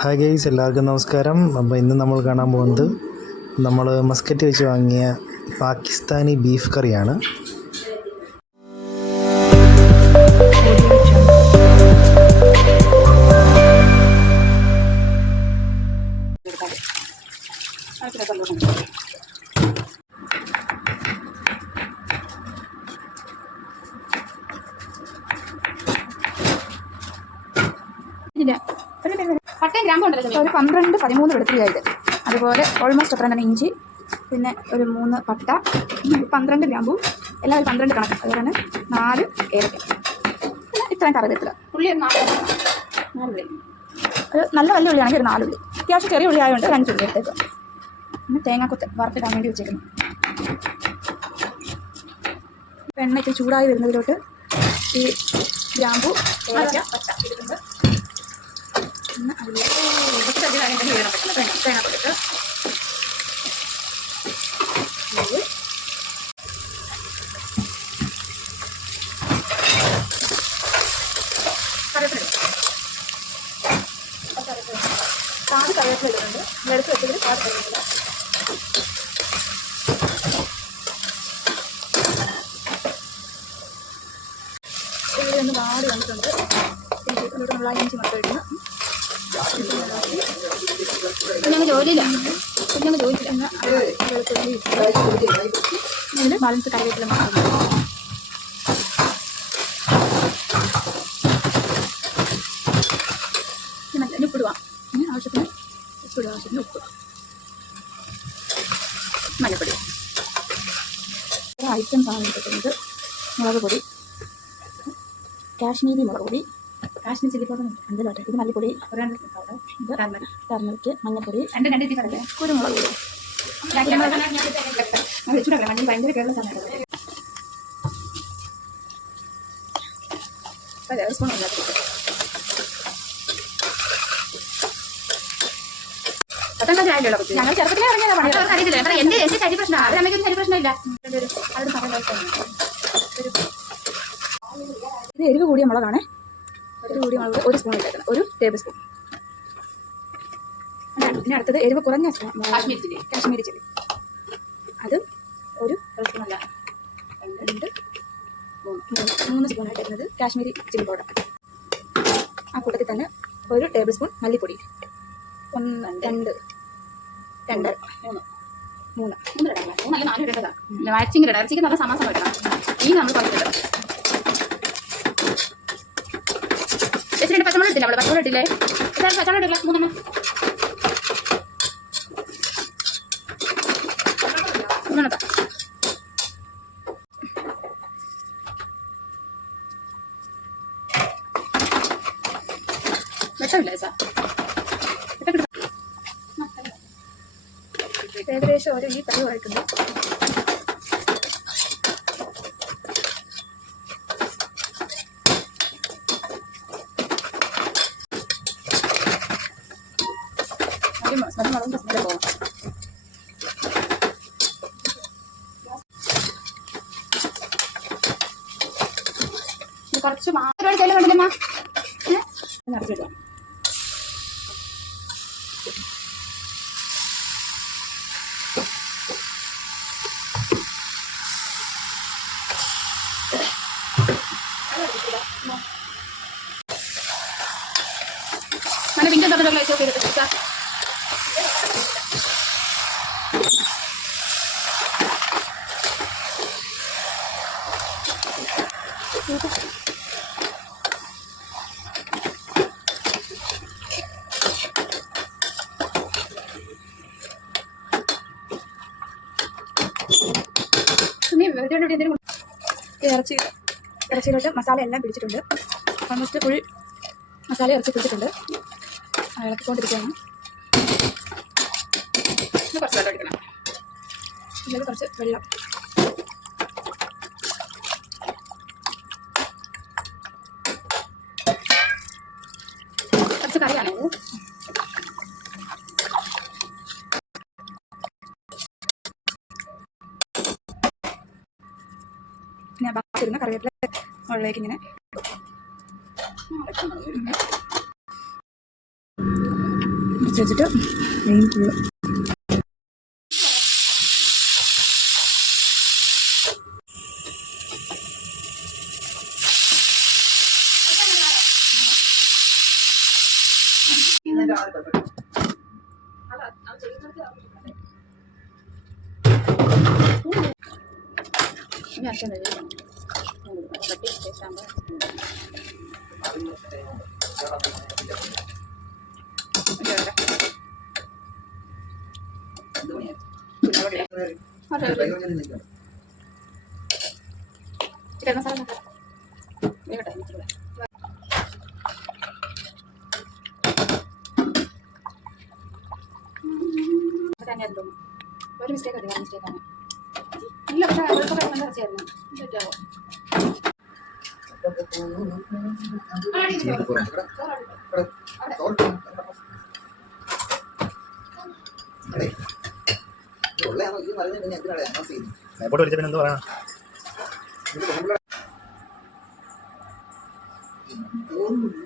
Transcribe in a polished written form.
Hi guys, എല്ലാവർക്കും നമസ്കാരം. അപ്പോൾ ഇന്ന് നമ്മൾ കാണാൻ പോകുന്നത് നമ്മൾ മസ്കറ്റ് വെച്ച് വാങ്ങിയ പാകിസ്ഥാനി ബീഫ് കറിയാണ്. ഒരു 12-13 വെളുത്തുള്ളിയായത്, അതുപോലെ ഓൾമോസ്റ്റ് അത്ര തന്നെ ഇഞ്ചി, പിന്നെ ഒരു 3 പട്ട, 12 ഗ്രാമ്പും എല്ലാം ഒരു 12 കണക്ക്, അതുപോലെ തന്നെ 4 ഏലക്ക, പിന്നെ ഇത്രയും കറിവേപ്പില. ഉള്ളി ഒരു 4 ഉള്ളി, ഒരു നല്ല വലിയ ഉള്ളിയാണെങ്കിൽ ഒരു 4 ഉള്ളി, അത്യാവശ്യം ചെറിയ ഉള്ളി ആയതുകൊണ്ട് 5 ഉള്ളി എടുത്തേക്ക്. പിന്നെ തേങ്ങാക്കൊത്ത് വറുത്തിടാൻ വേണ്ടി വെച്ചേക്കുന്നു. എണ്ണ ഇത്തിരി ചൂടായി വരുന്നതിലോട്ട് ഈ ഗ്രാമ്പു, ഏലക്ക, പട്ട ഇടുന്നുണ്ട്. പിന്നെ അതിലേക്ക് തേങ്ങാക്കൊത്തിട്ട് പാതി കറിവേപ്പില ഇടുന്നുണ്ട്. എടുത്ത് വെച്ചതിൽ പാതി കറിവേപ്പില. ഇവിടെ ഒന്ന് വാടി വന്നിട്ടുണ്ട്. ഇതിലോട്ട് നമ്മൾ ആ ഇഞ്ചി മാത്രം ഇടുന്നു. കുഞ്ഞങ്ങ് ജോലിയില്ല, കുഞ്ഞങ്ങ് ജോലിച്ചില്ല. വെളുത്തുള്ളി ഇതിൽ ബാലൻസ് കറിവേപ്പില മാത്രം. നല്ല ഉപ്പിടുക, ആവശ്യത്തിന് ഉപ്പിടുക, ആവശ്യത്തിന് ഉപ്പ്, മഞ്ഞപ്പൊടി. ഐറ്റംസ് ആണ് കിട്ടുന്നത്. മുളക് പൊടി, കാശ്മീരി മുളക് പൊടി, കാശ്മീർ ചില്ലി പൗഡർ 5 ലോട്ട്, ഇത് മല്ലിപ്പൊടി, ഇത് ടർമറിക്ക്, മഞ്ഞൾപ്പൊടി, കുരുമുളക് പൊടി, ചൂടാക്കണം. മഞ്ഞൾ ഭയങ്കര കേരള സമയത്ത് സ്പൂൺ ഞങ്ങൾ ചെറുപ്പത്തിലേ ഇറങ്ങിയതാണ്. എന്റെ ശരി പ്രശ്നം, അത് നമുക്കൊരു ശരി പ്രശ്നമില്ല. ഇത് എരിവ് കൂടിയ മുളകാണ്. എരിവ് കൂടിയ മുളക് 1 സ്പൂൺ എടുക്കണം, 1 ടേബിൾ സ്പൂൺ. പിന്നെ അടുത്തത് എരിവ് കുറഞ്ഞ കാശ്മീരി ചില്ലി, അത് ഒരു സ്പൂണല്ല, 3 സ്പൂണായിട്ട് വരുന്നത് കാശ്മീരി ചില്ലി പൗഡർ. ആ കൂട്ടത്തിൽ തന്നെ 1 ടേബിൾ സ്പൂൺ മല്ലിപ്പൊടി, 1 2 3 4 ഇടേണ്ടതാണ്. ഇറച്ചിക്ക് നല്ല സമാസം ഇടണം. ഈ നമ്മൾ കുറച്ചിട്ട് പച്ചമുളക് ഇട്ടില്ല, അവിടെ പച്ചമുളക് ഇട്ടില്ലേ? പച്ചമുളക് ഇട്ടില്ല, 3 വെട്ടമില്ല സാർ. ഏകദേശം ഒരു ഈ പരുവായിട്ടുണ്ട്. മുളകിന്റെ സ്മെല്ല് പോകാം. കുറച്ച് മാത്രം ചെലവ് വേണ്ടല്ലമ്മ, നടത്തിയിടാം. നല്ല പിങ്ക് തൊട്ടുള്ള സാർ. ഇറച്ചിയിലോട്ട് മസാല എല്ലാം പിടിച്ചിട്ടുണ്ട്. ഓൾമോസ്റ്റ് ഫുൾ മസാല ഇറച്ചി പിടിച്ചിട്ടുണ്ട്. ഇളക്കിക്കൊണ്ടിരിക്കുകയാണ്. കുറച്ച് വെള്ളം എടുക്കണം. ഇതിൽ കുറച്ച് വെള്ളം, കുറച്ച് കറിയാണത്. പിന്നെ ബാക്കിയിരുന്ന കറിവേപ്പില മുകളിലേക്ക് ഇങ്ങനെ അടച്ച് വെച്ചിട്ട് മെയിൻ ഫുള്ള് ഒരു മിസ്റ്റേക്ക് അധികം മിസ്റ്റേക്കാണ് ഇല്ല പക്ഷേ അവൾക്ക് നല്ല ഇറച്ചിയായിരുന്നു എപ്പോഴും വിളിച്ച പിന്നെ എന്ത് പറയാ Oh,